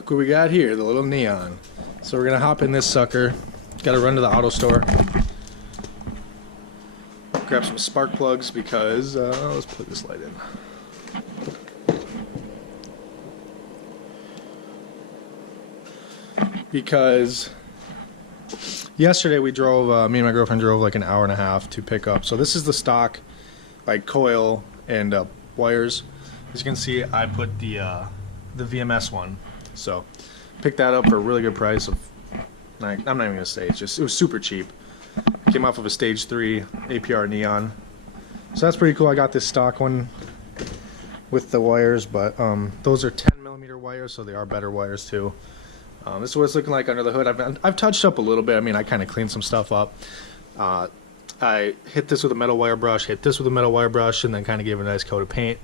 Look what we got here, the little neon. So we're gonna hop in this sucker. Gotta run to the auto store. Grab some spark plugs because, let's put this light in. Because yesterday we drove, me and my girlfriend drove like an hour and a half to pick up. So this is the stock, like coil and wires. As you can see, I put the VMS one. So picked that up for a really good price of, I'm not even gonna say, it was super cheap. Came off of a stage 3 APR neon. So that's pretty cool. I got this stock one with the wires, but those are 10mm wires, so they are better wires too. This is what it's looking like under the hood. I've touched up a little bit. I mean, I kind of cleaned some stuff up. I hit this with a metal wire brush, hit this with a metal wire brush, and then kind of gave it a nice coat of paint.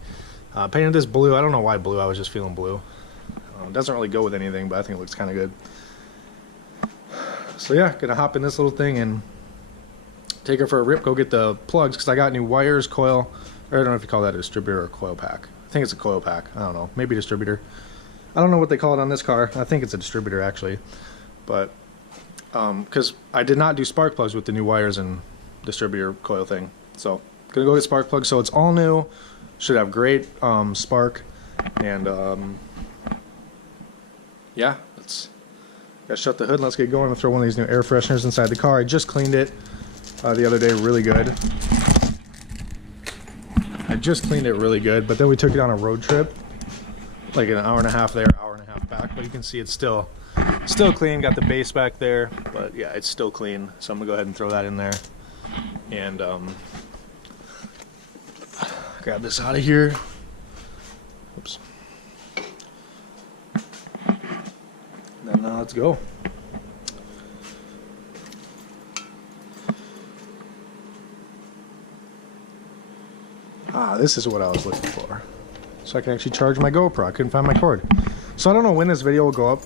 Painted this blue. I don't know why blue. I was just feeling blue. Doesn't really go with anything, but I think it looks kind of good. So yeah, gonna hop in this little thing and take her for a rip. Go get the plugs because I got new wires, coil. Or I don't know if you call that a distributor or a coil pack. I think it's a coil pack. I don't know. Maybe distributor. I don't know what they call it on this car. I think it's a distributor actually, but because I did not do spark plugs with the new wires and distributor coil thing, so gonna go get spark plugs. So it's all new. Should have great spark, and yeah, gotta shut the hood and let's get going and throw one of these new air fresheners inside the car. I just cleaned it the other day, really good. I just cleaned it really good, but then we took it on a road trip, like an hour and a half there, hour and a half back. But you can see it's still clean. Got the base back there, but yeah, it's still clean. So I'm gonna go ahead and throw that in there, and grab this out of here. Oops. Then let's go. This is what I was looking for. So I can actually charge my GoPro. I couldn't find my cord. So I don't know when this video will go up.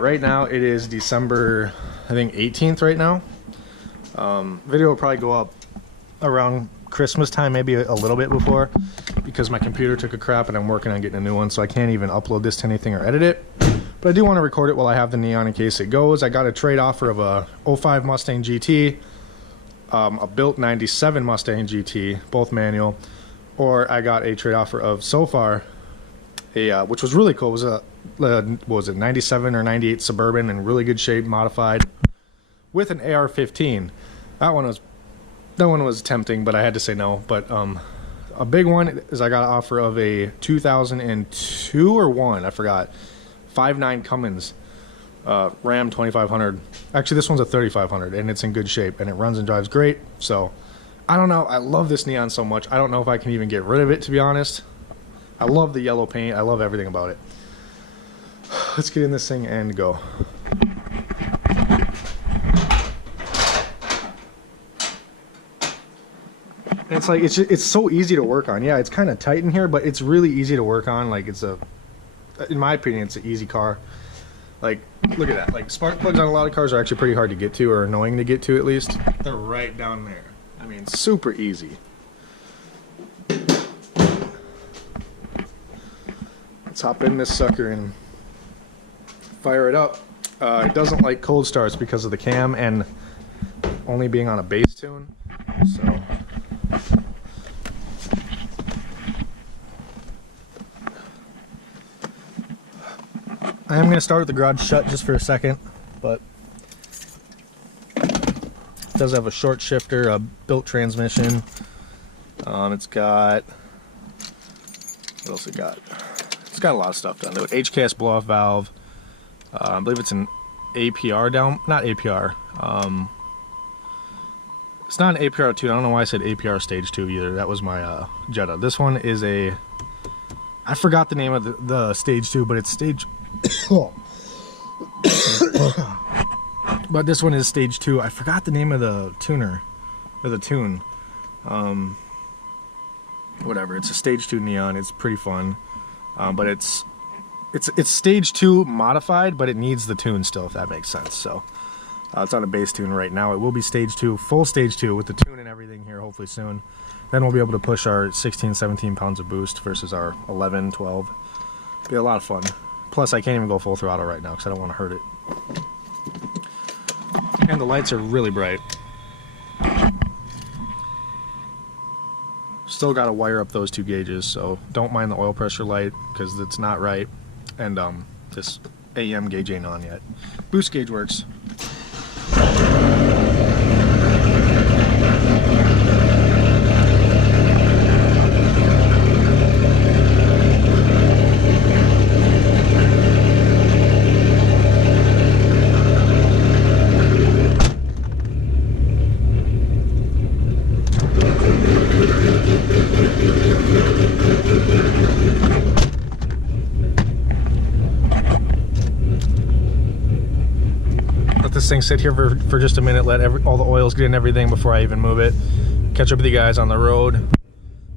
Right now it is December, I think 18th right now. Video will probably go up around Christmas time, maybe a little bit before, because my computer took a crap and I'm working on getting a new one, so I can't even upload this to anything or edit it. But I do want to record it while I have the neon in case it goes. I got a trade offer of a 05 Mustang GT, a built 97 Mustang GT, both manual, or I got a trade offer of so far which was really cool. It was a what was it, 97 or 98 Suburban in really good shape, modified with an AR-15. That one was tempting, but I had to say no. But a big one is I got an offer of a 2002 or 1, I forgot, 5.9 Cummins Ram 2500. Actually, this one's a 3500, and it's in good shape, and it runs and drives great. So I don't know. I love this neon so much. I don't know if I can even get rid of it, to be honest. I love the yellow paint. I love everything about it. Let's get in this thing and go. And it's like, it's so easy to work on. Yeah, it's kind of tight in here, but it's really easy to work on. Like, in my opinion, it's an easy car. Like, look at that. Like, spark plugs on a lot of cars are actually pretty hard to get to, or annoying to get to at least. They're right down there. I mean, super easy. Let's hop in this sucker and fire it up. It doesn't like cold starts because of the cam and only being on a bass tune. So I am going to start with the garage shut just for a second, but it does have a short shifter, a built transmission. It's got, what else it got? It's got a lot of stuff done. The HKS blow-off valve. I believe it's an APR down, not APR. It's not an APR 2. I don't know why I said APR stage 2 either. That was my Jetta. This one is a, I forgot the name of the stage 2, but it's stage. But this one is stage 2. I forgot the name of the tuner, or the tune. Whatever. It's a stage 2 neon. It's pretty fun. But it's stage 2 modified, but it needs the tune still, if that makes sense. So it's on a bass tune right now. It will be stage 2, full stage 2 with the tune and everything here hopefully soon. Then we'll be able to push our 16, 17 pounds of boost versus our 11, 12. Be a lot of fun. Plus, I can't even go full throttle right now because I don't want to hurt it. And the lights are really bright. Still got to wire up those 2 gauges, so don't mind the oil pressure light because it's not right. And this AEM gauge ain't on yet. Boost gauge works. This thing sit here for just a minute, let all the oils get in everything before I even move it. Catch up with you guys on the road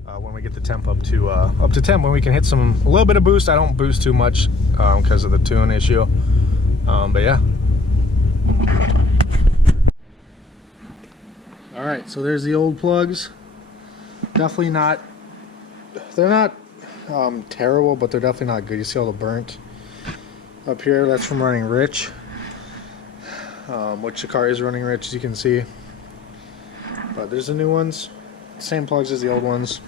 when we get the temp up to 10, when we can hit a little bit of boost. I don't boost too much because of the tune issue, but yeah. All right, so there's the old plugs. Definitely not, they're not terrible, but they're definitely not good. You see all the burnt up here? That's from running rich. Which the car is running rich, as you can see. But there's the new ones, same plugs as the old ones.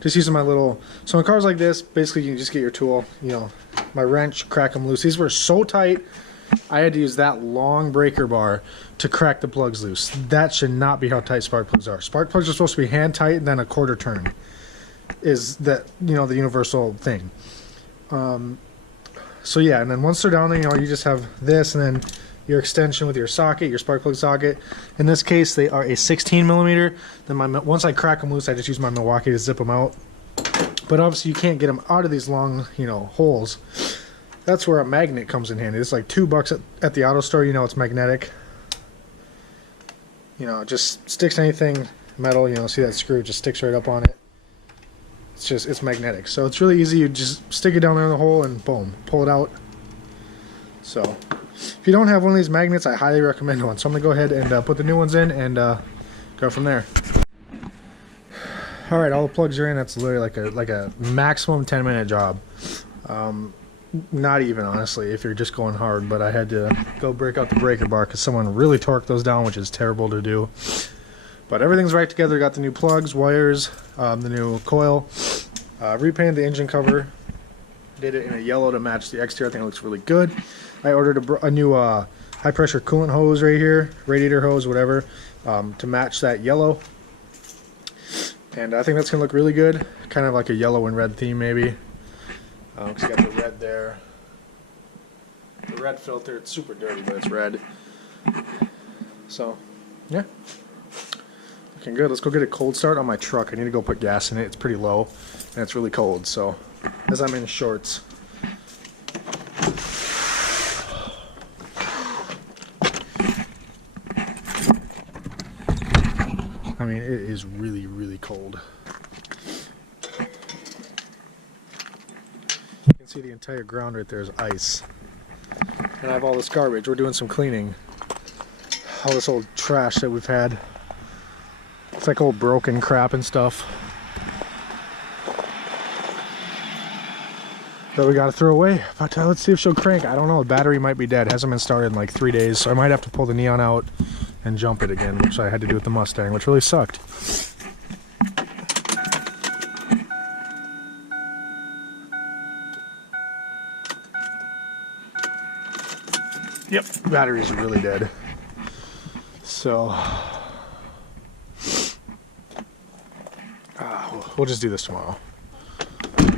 Just using my little, so in cars like this, basically you can just get your tool, you know, my wrench, crack them loose. These were so tight, I had to use that long breaker bar to crack the plugs loose. That should not be how tight spark plugs are. Spark plugs are supposed to be hand tight, and then a quarter turn is that, you know, the universal thing. So yeah, and then once they're down there, you know, you just have this and then your extension with your socket, your spark plug socket. In this case, they are a 16 millimeter. Then once I crack them loose, I just use my Milwaukee to zip them out. But obviously you can't get them out of these long, you know, holes. That's where a magnet comes in handy. It's like $2 at the auto store, you know, it's magnetic. You know, it just sticks anything metal, you know, see that screw, it just sticks right up on it. It's magnetic, so it's really easy. You just stick it down there in the hole and boom, pull it out. So if you don't have one of these magnets, I highly recommend one. So I'm gonna go ahead and put the new ones in and go from there. All right, all the plugs are in. That's literally like a maximum 10-minute job. Not even, honestly, if you're just going hard. But I had to go break out the breaker bar because someone really torqued those down, which is terrible to do. But everything's right together. Got the new plugs, wires, the new coil. Repainted the engine cover. Did it in a yellow to match the exterior. I think it looks really good. I ordered a new high pressure coolant hose right here, radiator hose, whatever, to match that yellow. And I think that's gonna look really good. Kind of like a yellow and red theme, maybe. Because you got the red there. The red filter. It's super dirty, but it's red. So, yeah. Looking good. Let's go get a cold start on my truck. I need to go put gas in it. It's pretty low and it's really cold, so as I'm in shorts. I mean, it is really, really cold. You can see the entire ground right there is ice. And I have all this garbage. We're doing some cleaning. All this old trash that we've had. It's like old broken crap and stuff that we gotta throw away. But let's see if she'll crank. I don't know, the battery might be dead. It hasn't been started in like 3 days, so I might have to pull the neon out and jump it again, which I had to do with the Mustang, which really sucked. Yep, battery's really dead. So we'll just do this tomorrow.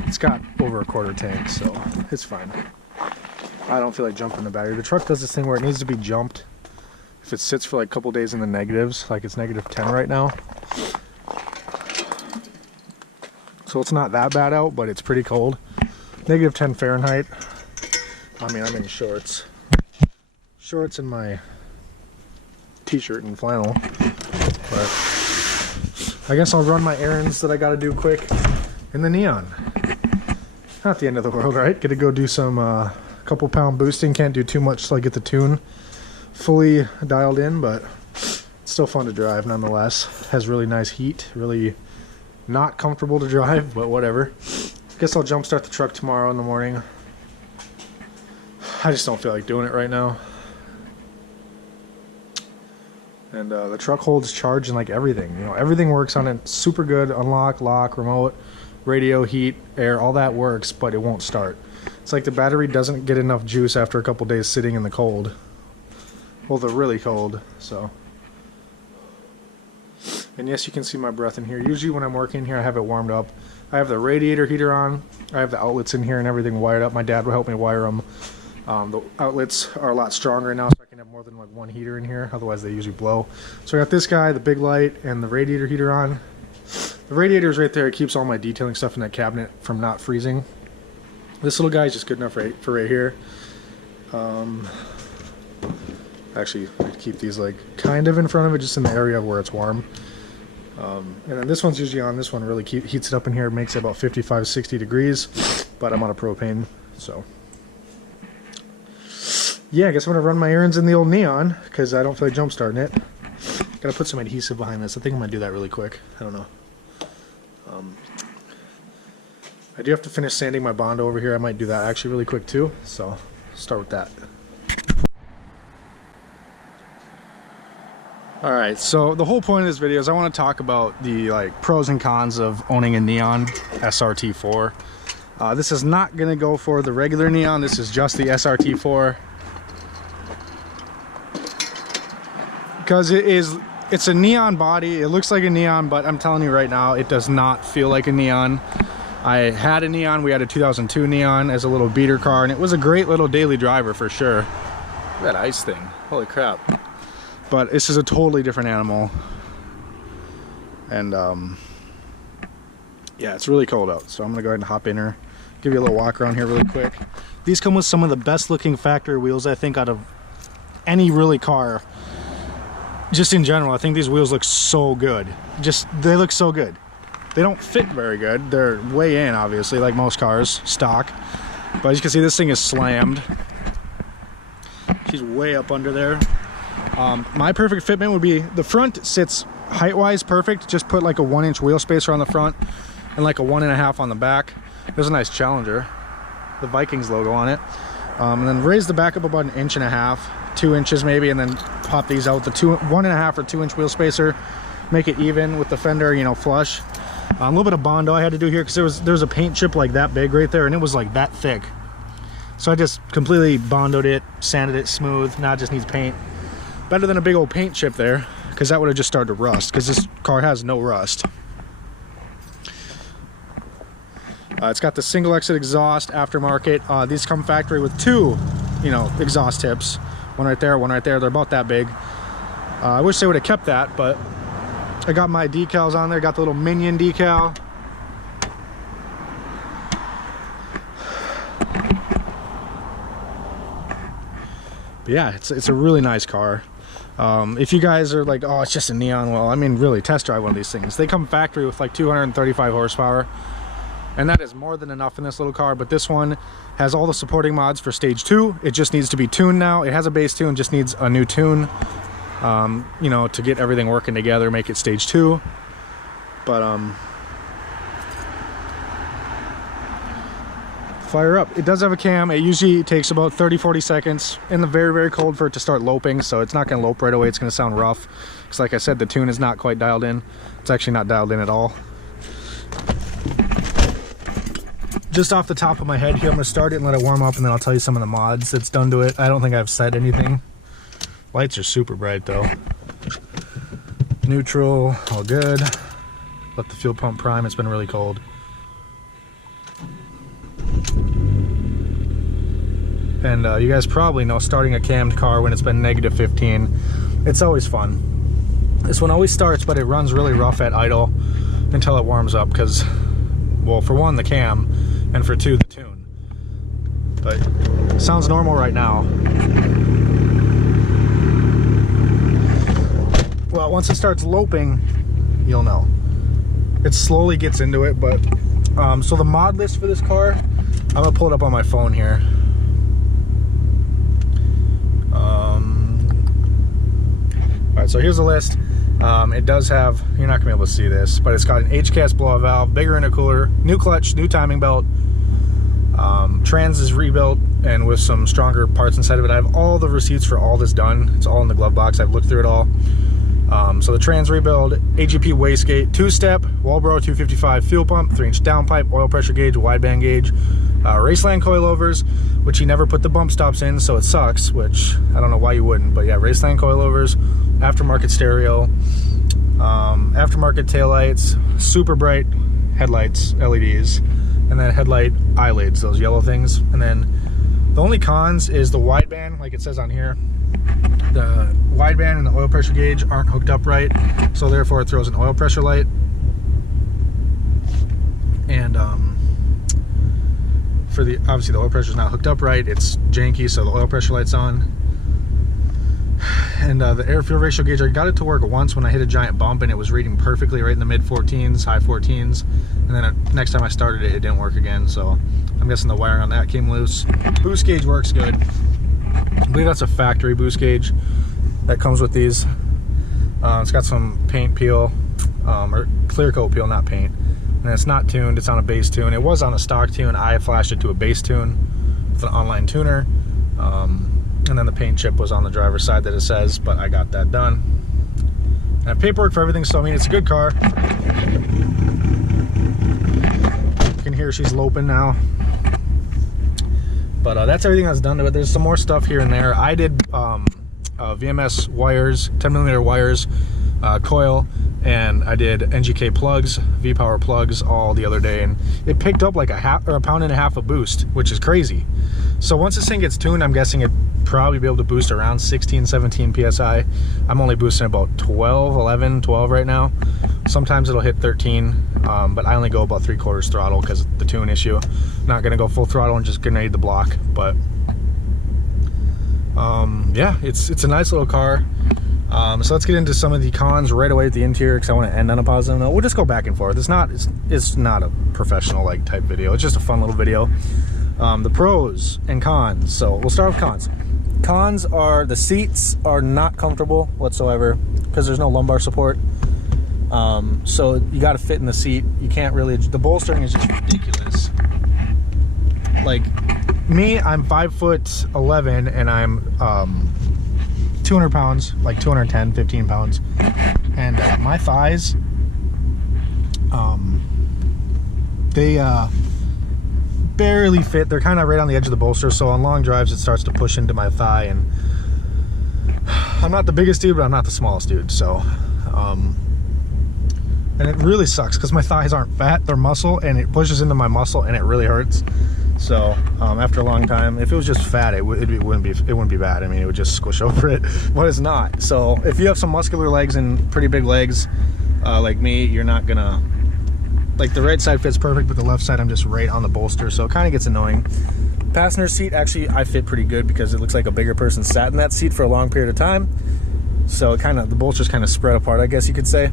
It's got over a quarter tank, so it's fine. I don't feel like jumping the battery. The truck does this thing where it needs to be jumped if it sits for like a couple days in the negatives, like it's -10 right now. So it's not that bad out, but it's pretty cold. -10 Fahrenheit. I mean, I'm in shorts. Shorts and my t-shirt and flannel. But I guess I'll run my errands that I gotta do quick in the neon. Not the end of the world, right? Gonna go do some couple pound boosting. Can't do too much till I get the tune fully dialed in, but it's still fun to drive nonetheless. Has really nice heat. Really not comfortable to drive, but whatever. Guess I'll jump start the truck tomorrow in the morning. I just don't feel like doing it right now. And the truck holds charge and like everything. You know, everything works on it super good. Unlock, lock, remote, radio, heat, air, all that works, but it won't start. It's like the battery doesn't get enough juice after a couple days sitting in the cold. Well, they're really cold, so. And yes, you can see my breath in here. Usually when I'm working here, I have it warmed up. I have the radiator heater on. I have the outlets in here and everything wired up. My dad will help me wire them. The outlets are a lot stronger now, so I can have more than like one heater in here. Otherwise, they usually blow. So I got this guy, the big light, and the radiator heater on. The radiator is right there. It keeps all my detailing stuff in that cabinet from not freezing. This little guy is just good enough for right here. Actually, I keep these like kind of in front of it, just in the area where it's warm. And then this one's usually on. This one really heats it up in here, makes it about 55, 60 degrees, but I'm on a propane, so. Yeah, I guess I'm gonna run my errands in the old Neon, because I don't feel like jump starting it. Gotta put some adhesive behind this. I think I'm gonna do that really quick. I don't know. I do have to finish sanding my Bondo over here. I might do that actually really quick too, so start with that. Alright, so the whole point of this video is I want to talk about the like pros and cons of owning a Neon SRT-4. This is not going to go for the regular Neon, this is just the SRT-4. Because it's a Neon body, it looks like a Neon, but I'm telling you right now, it does not feel like a Neon. I had a Neon, we had a 2002 Neon as a little beater car, and it was a great little daily driver for sure. Look at that ice thing, holy crap. But this is a totally different animal. And yeah, it's really cold out, so I'm gonna go ahead and hop in here, give you a little walk around here really quick. These come with some of the best looking factory wheels I think out of any really car. Just in general, I think these wheels look so good. They look so good. They don't fit very good. They're way in, obviously, like most cars, stock. But as you can see, this thing is slammed. She's way up under there. My perfect fitment would be, the front sits height-wise perfect. Just put like a 1-inch wheel spacer on the front and like a 1.5 on the back. There's a nice Challenger, the Vikings logo on it. And then raise the back up about 1.5 inches, 2 inches maybe, and then pop these out the 1.5 or 2-inch wheel spacer. Make it even with the fender, you know, flush. A little bit of Bondo I had to do here because there was a paint chip like that big right there, and it was like that thick. So I just completely Bondoed it, sanded it smooth. Now it just needs paint. Better than a big old paint chip there, because that would have just started to rust, because this car has no rust. It's got the single exit exhaust aftermarket. These come factory with 2, you know, exhaust tips. One right there, one right there. They're about that big. I wish they would have kept that, but I got my decals on there. Got the little Minion decal. But yeah, it's a really nice car. If you guys are like, oh, it's just a Neon, well, I mean, really, test drive one of these things. They come factory with like 235 horsepower, and that is more than enough in this little car. But this one has all the supporting mods for stage 2. It just needs to be tuned now. It has a base tune, just needs a new tune, you know, to get everything working together, make it stage 2. But fire up. It does have a cam. It usually takes about 30-40 seconds in the very, very cold for it to start loping, so it's not going to lope right away. It's going to sound rough because, like I said, the tune is not quite dialed in. It's actually not dialed in at all. Just off the top of my head here, I'm going to start it and let it warm up, and then I'll tell you some of the mods that's done to it. I don't think I've said anything. Lights are super bright though. Neutral, all good. Let the fuel pump prime. It's been really cold. And you guys probably know, starting a cammed car when it's been -15, it's always fun. This one always starts, but it runs really rough at idle until it warms up because, well, for one, the cam, and for 2, the tune. But it sounds normal right now. Well, once it starts loping, you'll know. It slowly gets into it, but so the mod list for this car, I'm gonna pull it up on my phone here. Alright, so here's the list. It does have, you're not gonna be able to see this, but it's got an HCAS blowout valve, bigger intercooler, new clutch, new timing belt. Trans is rebuilt and with some stronger parts inside of it. I have all the receipts for all this done. It's all in the glove box. I've looked through it all. So the trans rebuild, AGP wastegate, 2-step, Walbro 255 fuel pump, 3-inch downpipe, oil pressure gauge, wideband gauge, Raceland coilovers, which he never put the bump stops in, so it sucks, which I don't know why you wouldn't, but yeah, Raceland coilovers, aftermarket stereo, aftermarket taillights, super bright headlights, LEDs, and then headlight eyelids, those yellow things. And then the only cons is the wideband, like it says on here. The wideband and the oil pressure gauge aren't hooked up right, so therefore it throws an oil pressure light. And for the, obviously the oil pressure is not hooked up right, it's janky, so the oil pressure light's on. And the air fuel ratio gauge, I got it to work once when I hit a giant bump and it was reading perfectly right in the mid 14s, high 14s, and then next time I started it, it didn't work again, so I'm guessing the wiring on that came loose. Boost gauge works good. I believe that's a factory boost gauge that comes with these. It's got some paint peel, or clear coat peel, not paint. And it's not tuned, it's on a base tune. It was on a stock tune, I flashed it to a base tune with an online tuner. And then the paint chip was on the driver's side that it says, but I got that done. And I have paperwork for everything, so I mean, it's a good car. You can hear she's loping now. But that's everything that's done to it. There's some more stuff here and there. I did VMS wires, 10mm wires, coil, and I did NGK plugs, V-Power plugs all the other day, and it picked up like a pound and a half of boost, which is crazy. So once this thing gets tuned, I'm guessing it probably be able to boost around 16, 17 PSI. I'm only boosting about 12, 11, 12 right now. Sometimes it'll hit 13, but I only go about 3/4 throttle because of the tune issue. Not gonna go full throttle and just grenade the block, but yeah, it's a nice little car. So let's get into some of the cons right away at the interior because I want to end on a positive note. We'll just go back and forth. It's not a professional like type video. It's just a fun little video. The pros and cons. So we'll start with cons. Cons are the seats are not comfortable whatsoever because there's no lumbar support. So you got to fit in the seat. You can't really. The bolstering is just ridiculous. Like me, I'm 5'11" and I'm 200 pounds, like 210, 15 pounds, and my thighs, they barely fit. They're kind of right on the edge of the bolster, so on long drives it starts to push into my thigh, and I'm not the biggest dude, but I'm not the smallest dude, so and it really sucks because my thighs aren't fat, they're muscle, and it pushes into my muscle and it really hurts. So after a long time, if it was just fat, it wouldn't be bad. I mean, it would just squish over it, but it's not. So if you have some muscular legs and pretty big legs like me, you're not gonna, like, the right side fits perfect, but the left side I'm just right on the bolster, so it kind of gets annoying. Passenger seat, actually I fit pretty good because it looks like a bigger person sat in that seat for a long period of time, so it kind of, the bolster's kind of spread apart, I guess you could say.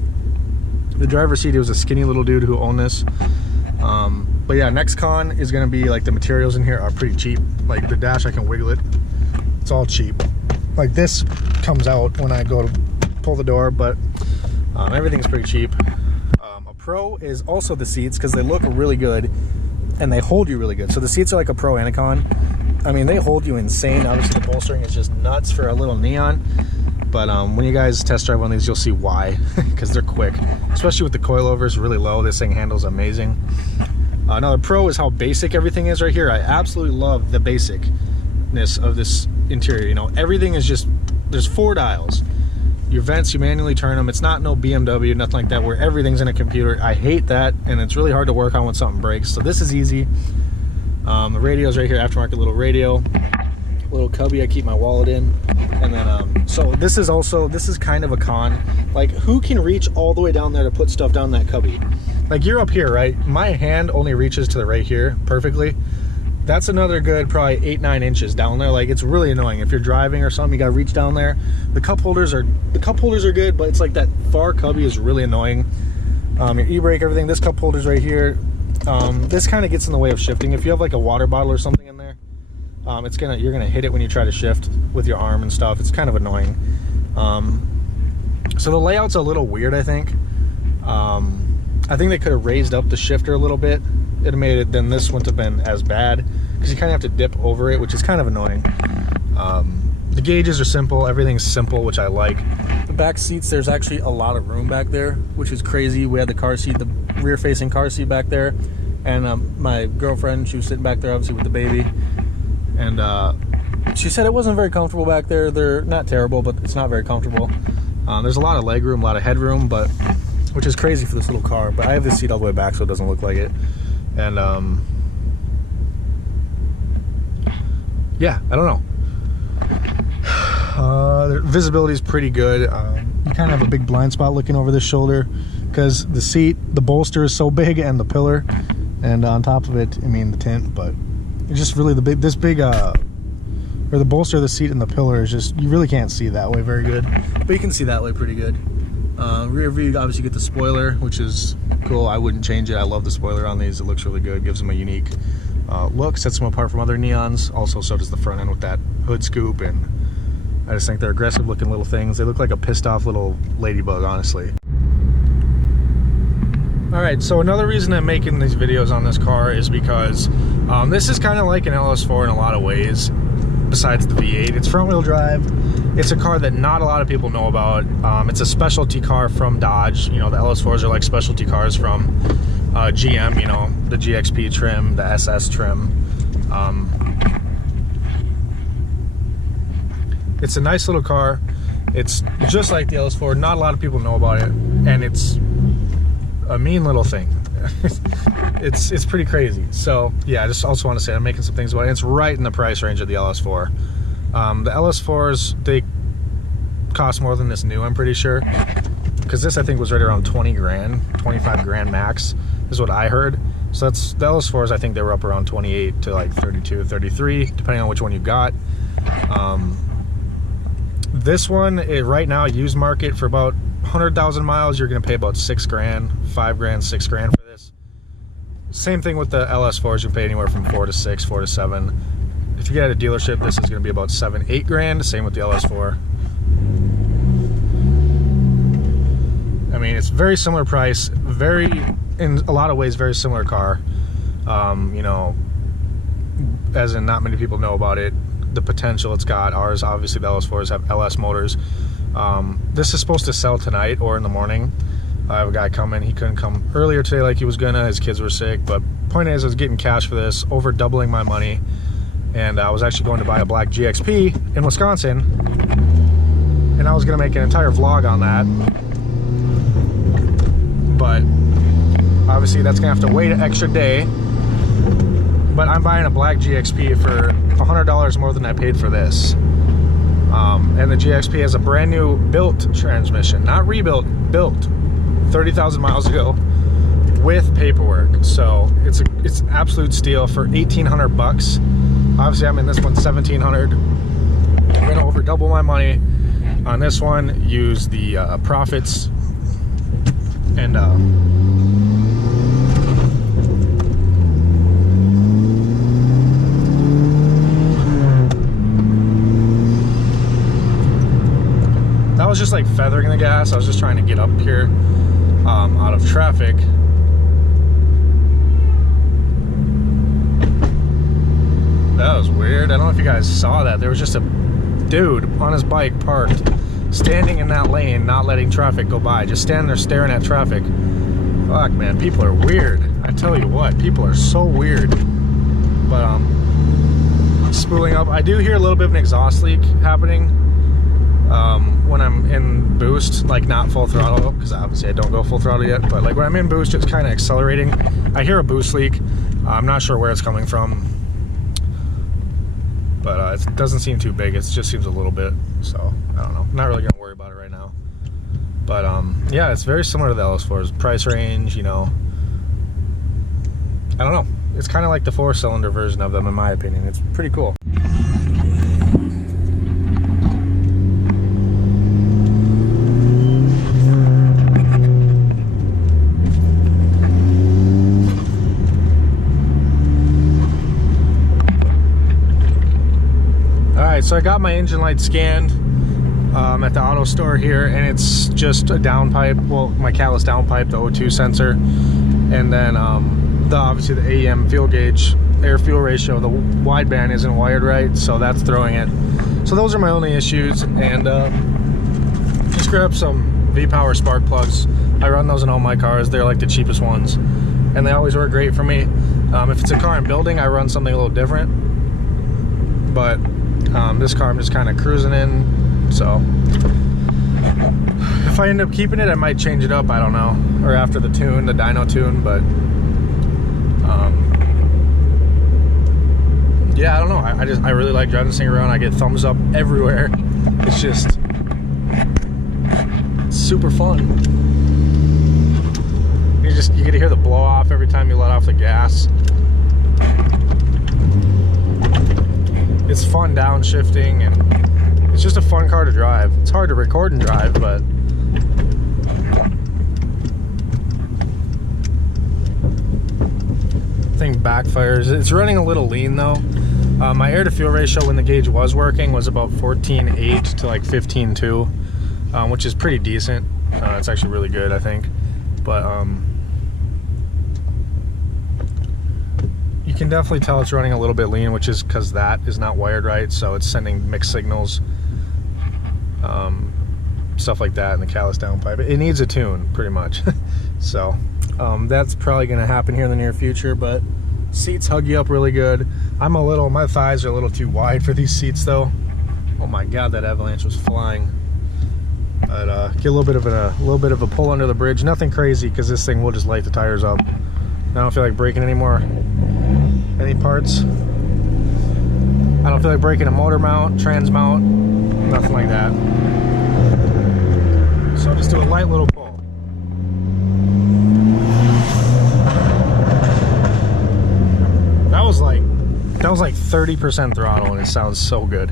The driver's seat, it was a skinny little dude who owned this. But yeah, next con is going to be, like, the materials in here are pretty cheap. Like the dash, I can wiggle it. It's all cheap. Like this comes out when I go to pull the door, but everything's pretty cheap. A pro is also the seats because they look really good and they hold you really good. So the seats are like a pro and a con. I mean, they hold you insane. Obviously the bolstering is just nuts for a little neon. But when you guys test drive one of these, you'll see why, because they're quick. Especially with the coilovers really low, this thing handles amazing. Another pro is how basic everything is right here. I absolutely love the basicness of this interior. You know, everything is just, there's 4 dials. Your vents, you manually turn them. It's not no BMW, nothing like that, where everything's in a computer. I hate that, and it's really hard to work on when something breaks. So this is easy. The radio's right here, aftermarket little radio. Little cubby I keep my wallet in. And then so this is kind of a con. Like, who can reach all the way down there to put stuff down that cubby? Like, you're up here, right? My hand only reaches to the right here perfectly. That's another good probably 8-9 inches down there. Like, it's really annoying if you're driving or something, you gotta reach down there. The cup holders are good, but it's like that far cubby is really annoying. Your e-brake, everything. This cup holder's right here. This kind of gets in the way of shifting. If you have like a water bottle or something in there, you're gonna hit it when you try to shift with your arm and stuff. It's kind of annoying. So the layout's a little weird, I think. I think they could have raised up the shifter a little bit. It made it, then this wouldn't have been as bad, because you kind of have to dip over it, which is kind of annoying. The gauges are simple, everything's simple, which I like. The back seats, there's actually a lot of room back there, which is crazy. We had the car seat, the rear facing car seat back there, and my girlfriend, she was sitting back there obviously with the baby, and she said it wasn't very comfortable back there. They're not terrible, but it's not very comfortable. There's a lot of leg room, a lot of headroom, but which is crazy for this little car. But I have this seat all the way back so it doesn't look like it. And yeah, I don't know. Visibility is pretty good. You kind of have a big blind spot looking over this shoulder because the seat, the bolster is so big, and the pillar, and on top of it, I mean the tint. But it's just really the bolster of the seat and the pillar is just, you really can't see that way very good, but you can see that way pretty good. Rear view, you obviously get the spoiler, which is cool. I wouldn't change it. I love the spoiler on these. It looks really good, gives them a unique look, sets them apart from other Neons. Also, so does the front end with that hood scoop, and I just think they're aggressive looking little things. They look like a pissed off little ladybug, honestly. Alright, so another reason I'm making these videos on this car is because this is kind of like an LS4 in a lot of ways, besides the V8. It's front wheel drive. It's a car that not a lot of people know about. It's a specialty car from Dodge. You know, the LS4s are like specialty cars from GM, you know, the GXP trim, the SS trim. It's a nice little car. It's just like the LS4. Not a lot of people know about it, and it's a mean little thing. it's pretty crazy. So yeah, I just also want to say I'm making some things about it. It's right in the price range of the LS4. The LS4s, they cost more than this new, I'm pretty sure, because this I think was right around 20 grand, 25 grand max is what I heard. So that's the LS4s. I think they were up around 28 to like 32, 33, depending on which one you got. This one, right now, used market for about 100,000 miles, you're gonna pay about 6 grand, 5 grand, 6 grand for this. Same thing with the LS4s, you pay anywhere from 4 to 6, 4 to 7. If you get at a dealership, this is gonna be about 7, 8 grand. Same with the LS4. I mean, it's very similar price, in a lot of ways, very similar car. You know, as in not many people know about it, the potential it's got. Ours, obviously, the LS4s have LS motors. This is supposed to sell tonight or in the morning. I have a guy coming. He couldn't come earlier today like he was gonna. His kids were sick. But point is, I was getting cash for this, over doubling my money. And I was actually going to buy a black GXP in Wisconsin. And I was gonna make an entire vlog on that. But obviously that's gonna have to wait an extra day. But I'm buying a black GXP for $100 more than I paid for this. And the GXP has a brand new built transmission, not rebuilt, built 30,000 miles ago with paperwork. So it's an absolute steal for 1,800 bucks. Obviously I'm in this one 1,700. I'm gonna over double my money on this one, use the profits, and that was just like feathering the gas. I was just trying to get up here out of traffic. That was weird. I don't know if you guys saw that. There was just a dude on his bike parked, standing in that lane, not letting traffic go by, just standing there staring at traffic. Fuck, man, people are weird. I tell you what, people are so weird. But spooling up, I do hear a little bit of an exhaust leak happening when I'm in boost, like not full throttle, because obviously I don't go full throttle yet, but like when I'm in boost, it's kind of accelerating. I hear a boost leak. I'm not sure where it's coming from, but it doesn't seem too big. It just seems a little bit, so I don't know. I'm not really gonna worry about it right now. But yeah, it's very similar to the LS4's price range, you know. I don't know. It's kind of like the 4-cylinder version of them, in my opinion. It's pretty cool. So I got my engine light scanned. at the auto store here, and it's just a downpipe. Well, my catalyst downpipe, the O2 sensor, and then obviously the AEM fuel gauge, air fuel ratio. The wideband isn't wired right, so that's throwing it. So those are my only issues, and just grab some V-Power spark plugs. I run those in all my cars. They're like the cheapest ones, and they always work great for me. If it's a car I'm building, I run something a little different, but this car I'm just kind of cruising in, so if I end up keeping it, I might change it up, I don't know, or after the tune, the dyno tune, but yeah, I don't know. I really like driving this thing around. I get thumbs up everywhere. It's just super fun. You get to hear the blow off every time you let off the gas. It's fun downshifting, and it's just a fun car to drive. It's hard to record and drive, but thing backfires. It's running a little lean though. My air to fuel ratio when the gauge was working was about 14.8 to like 15.2, which is pretty decent. It's actually really good, I think. But you can definitely tell it's running a little bit lean, which is because that is not wired right, so it's sending mixed signals, stuff like that in the catalyst downpipe. It needs a tune, pretty much. So that's probably going to happen here in the near future, but seats hug you up really good. My thighs are a little too wide for these seats though. Oh my god, that Avalanche was flying. But get a little bit of a pull under the bridge. Nothing crazy, because this thing will just light the tires up. I don't feel like breaking any parts. I don't feel like breaking a motor mount, trans mount, nothing like that. So I'll just do a light little pull. That was like 30% throttle, and it sounds so good.